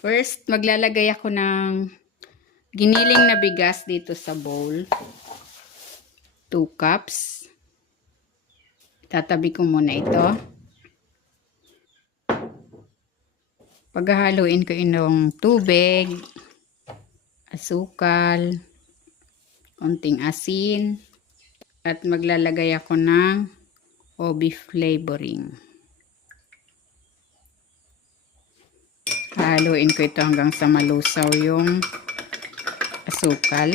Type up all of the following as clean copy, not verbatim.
First, maglalagay ako ng giniling na bigas dito sa bowl. 2 cups. Tatabi ko muna ito. Paghahaluin ko yung tubig, asukal, konting asin, at maglalagay ako ng OB flavoring. Haluin ko ito hanggang sa malusaw yung asukal.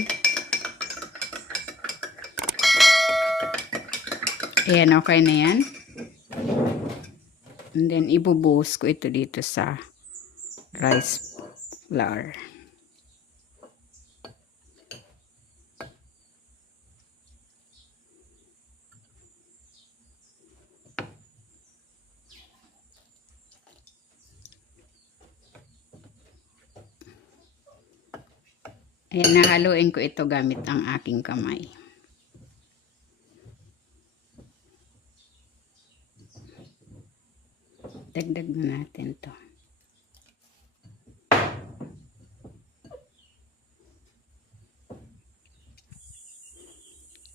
Ayan, okay na yan. And then, ibubuhos ko ito dito sa rice flour. Ayan, nahaluin ko ito gamit ang aking kamay. Dagdag na natin to.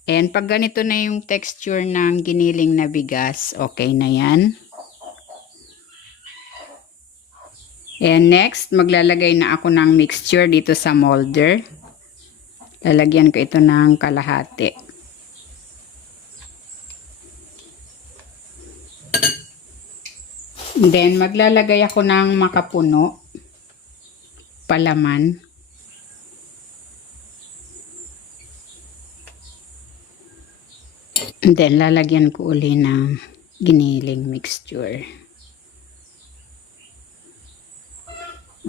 Ayan, pag ganito na yung texture ng giniling na bigas, okay na yan. And next, maglalagay na ako ng mixture dito sa molder. Lalagyan ko ito ng kalahati. Then, maglalagay ako ng makapuno, palaman. And then, lalagyan ko uli ng giniling mixture.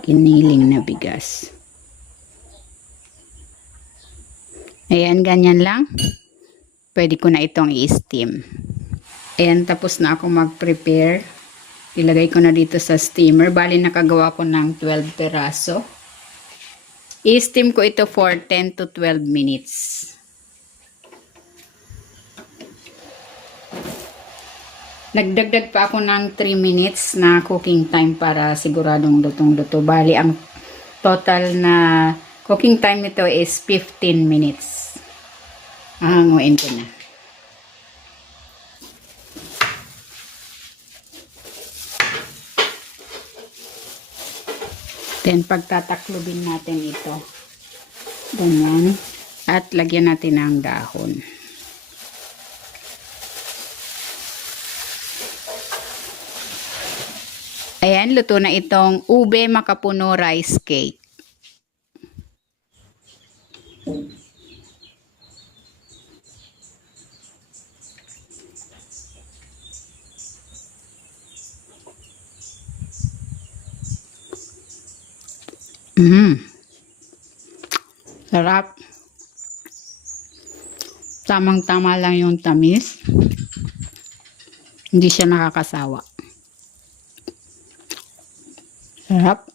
Giniling na bigas. Ayan, ganyan lang. Pwede ko na itong i-steam. Ayan, tapos na ako mag-prepare. Ilagay ko na dito sa steamer. Bali, nakagawa ko ng 12 peraso. I-steam ko ito for 10 to 12 minutes. Nagdagdag pa ako ng 3 minutes na cooking time para siguradong lutong-luto. Bali, ang total na cooking time nito is 15 minutes. Hanguin ko na. Then, pagtataklubin natin ito. Ganyan. At lagyan natin ng dahon. Ayan, luto na itong ube makapuno rice cake. Sarap. Tamang-tama lang yung tamis. Hindi siya nakakasawa. Sarap.